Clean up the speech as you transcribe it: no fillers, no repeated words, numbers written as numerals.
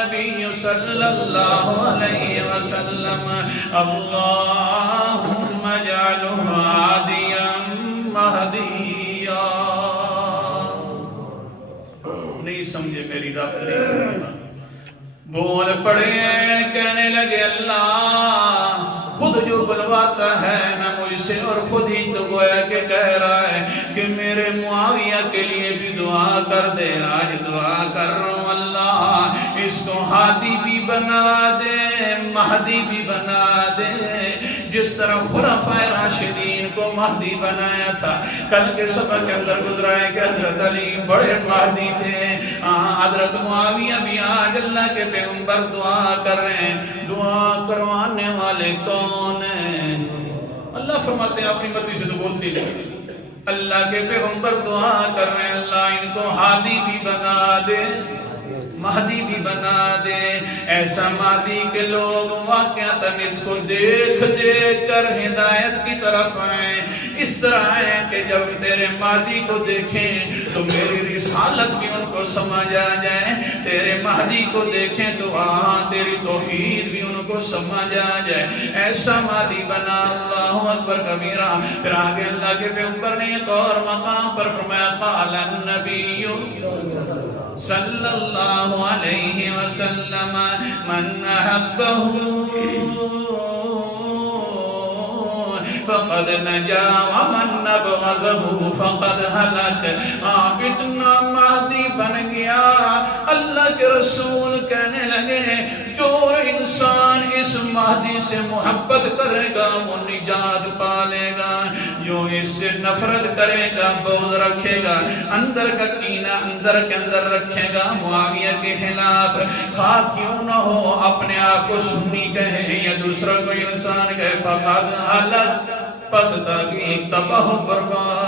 النبی صلی اللہ علیہ وسلم اللہم اجعلہ ہادیا مہدیا. نہیں سمجھے میری رب نہیں سمجھا. بول پڑے کہنے لگے اللہ خود جو بلواتا ہے میں مجھ سے اور خود ہی تو گویا کہ کہہ رہا ہے کہ میرے معاویہ کے لیے بھی دعا کر دے. آج دعا کر رہا ہوں اللہ اس کو ہادی بھی بنا دے مہدی بھی بنا دے جس طرح خلفائے راشدین کو مہدی بنایا تھا. کل کے سبق کے اندر گزرا ہے کہ حضرت علی بڑے مہدی تھے. حضرت معاویہ بھی آج اللہ کے پیغمبر دعا کر رہے ہیں. دعا کروانے والے کون ہیں؟ اللہ فرماتے ہیں اپنی مرضی سے تو بولتے نہیں. اللہ کے پیغمبر دعا کر رہے ہیں اللہ ان کو ہادی بھی بنا دے مہدی بھی بنا دے. ایسا مہدی کے لوگ واقعتاً اس کو دیکھ دیکھ کر ہدایت کی طرف آئیں. اس طرح آئیں کہ جب تیرے مہدی کو دیکھیں تو میری رسالت بھی ان کو سمجھ آ جائے. تیرے مہدی کو دیکھیں تو تیری توحید بھی ان کو سمجھ آ جائے. ایسا مہدی بنا. اللہ اکبر کبیرہ. پھر آگے اللہ کے پیغمبر نے ایک اور مقام پر فرمایا قال النبی صلی اللہ علیہ وسلم من احبہ فقد نجا ومن ابغضه فقد هلك. آپ اتنا مہدی بن گیا. اللہ کے رسول کہنے لگے جو انسان اس مہدی سے محبت کرے گا وہ نجات پالے گا. جو اس سے نفرت کرے گا بغض رکھے گا اندر کا کینہ اندر کے اندر رکھے گا معاویہ کے خلاف خواہ کیوں نہ ہو اپنے آپ کو سنی کہے یا دوسرا کوئی انسان کہے فقد ہلک پس تاکہ تباہ برباد